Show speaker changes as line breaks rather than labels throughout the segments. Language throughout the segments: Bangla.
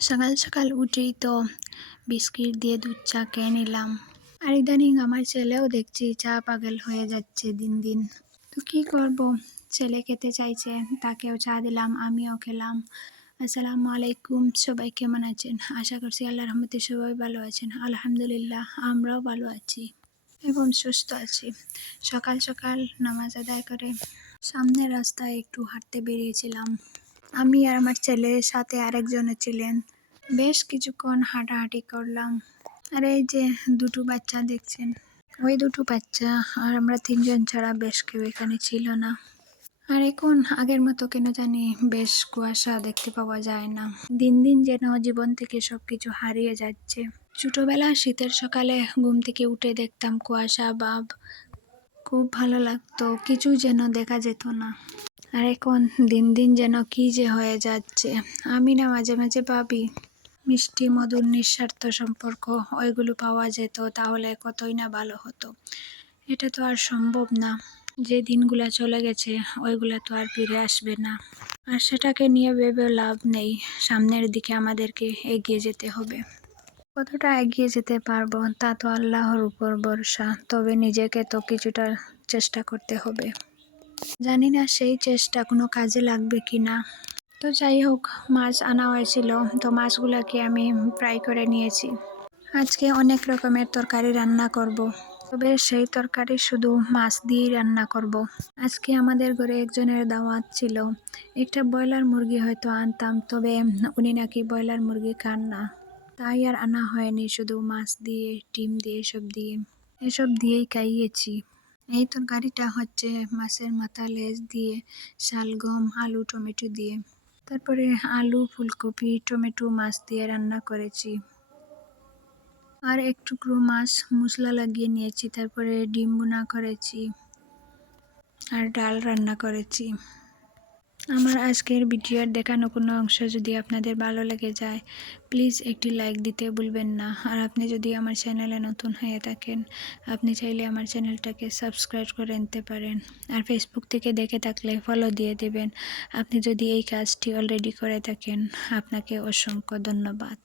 সকাল সকাল উঠেই তো বিস্কিট দিয়ে দুধ চা খেয়ে নিলাম। আর ইদানিং আমার ছেলেও দেখছি চা পাগল হয়ে যাচ্ছে দিন দিন। তো কী করব? ছেলে খেতে চাইছে, তাকেও চা দিলাম, আমিও খেলাম। আসসালামু আলাইকুম, সবাই কেমন আছেন? আশা করছি আল্লাহ রহমতে সবাই ভালো আছেন। আলহামদুলিল্লাহ, আমরাও ভালো আছি এবং সুস্থ আছি। সকাল সকাল নামাজ আদায় করে সামনের রাস্তায় একটু হাঁটতে বেরিয়েছিলাম। আমি আর আমার ছেলের সাথে আরেকজনও ছিলেন। বেশ কিছুক্ষণ হাঁটাহাঁটি করলাম। আর এই যে দুটো বাচ্চা দেখছেন, ওই দুটো বাচ্চা আর আমরা তিনজন ছাড়া বেশ কেউ এখানে ছিল না। আর এখন আগের মতো কেন জানি বেশ কুয়াশা দেখতে পাওয়া যায় না। দিন দিন যেন জীবন থেকে সব কিছু হারিয়ে যাচ্ছে। ছোটোবেলা শীতের সকালে ঘুম থেকে উঠে দেখতাম কুয়াশা ভাব খুব ভালো লাগতো, কিছু যেন দেখা যেত না। আর এখন দিন দিন যেন কি যে হয়ে যাচ্ছে। আমি না মাঝে মাঝে ভাবি, মিষ্টি, মধুর, নিঃস্বার্থ সম্পর্ক, ওইগুলো পাওয়া যেত তাহলে কতই না ভালো হতো। এটা তো আর সম্ভব না। যে দিনগুলা চলে গেছে, ওইগুলা তো আর ফিরে আসবে না। আর সেটাকে নিয়ে ভেবে লাভ নেই। সামনের দিকে আমাদেরকে এগিয়ে যেতে হবে। কতটা এগিয়ে যেতে পারব, তা তো আল্লাহর উপর ভরসা। তবে নিজেকে তো কিছুটা চেষ্টা করতে হবে। জানি না সেই চেষ্টা কোনো কাজে লাগবে কি না তো যাই হোক, মাছ আনা হয়েছিল, তো মাছগুলোকে আমি ফ্রাই করে নিয়েছি আজকে অনেক রকমের তরকারি রান্না করব। তবে সেই তরকারি শুধু মাছ দিয়েই রান্না করব। আজকে আমাদের ঘরে একজনের দাওয়াত ছিল, একটা ব্রয়লার মুরগি হয়তো আনতাম, তবে উনি নাকি ব্রয়লার মুরগি খান না তাই আর আনা হয়নি, শুধু মাছ দিয়ে, ডিম দিয়ে, এসব দিয়ে, এসব দিয়েই খাইয়েছি এই তরকারিটা হচ্ছে মাছের মাথা লেজ দিয়ে শালগম আলু, টমেটো দিয়ে। তারপরে আলু, ফুলকপি, টমেটো মাছ দিয়ে রান্না করেছি। আর এক টুকরো মাছ মশলা লাগিয়ে নিয়েছি, তারপরে ডিম বোনা করেছি। আর ডাল রান্না করেছি। আমার আজকের ভিডিওর দেখানো কোনো অংশ যদি আপনাদের ভালো লেগে যায় প্লিজ একটি লাইক দিতে ভুলবেন না। আর আপনি যদি আমার চ্যানেলে নতুন হয়ে থাকেন, আপনি চাইলে আমার চ্যানেলটাকে সাবস্ক্রাইব করে নিতে পারেন। আর ফেসবুক থেকে দেখে থাকলে ফলো দিয়ে দেবেন। আপনি যদি এই কাজটি অলরেডি করে থাকেন, আপনাকে অসংখ্য ধন্যবাদ।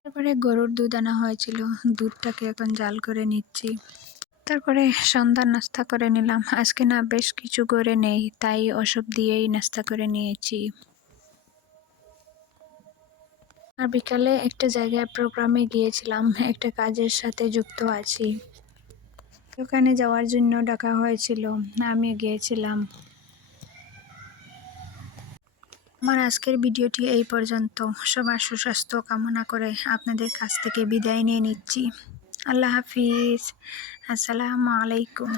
তারপরে গরুর দুধ আনা হয়েছিল। দুধটাকে এখন জাল করে নিচ্ছি। তারপরে সন্ধ্যা নাস্তা করে নিলাম। আজকে না বেশ কিছু করে নেই, তাই ওসব দিয়েই নাস্তা করে নিয়েছি। আর বিকালে একটা জায়গায় প্রোগ্রামে গিয়েছিলাম, একটা কাজের সাথে যুক্ত আছি। ওখানে যাওয়ার জন্য ডাকা হয়েছিল আমি গিয়েছিলাম। আমার আজকের ভিডিওটি এই পর্যন্ত। সবার সুস্বাস্থ্য কামনা করে আপনাদের কাছ থেকে বিদায় নিয়ে নিচ্ছি। আল্লাহ হাফিজ। আসসালামু আলাইকুম।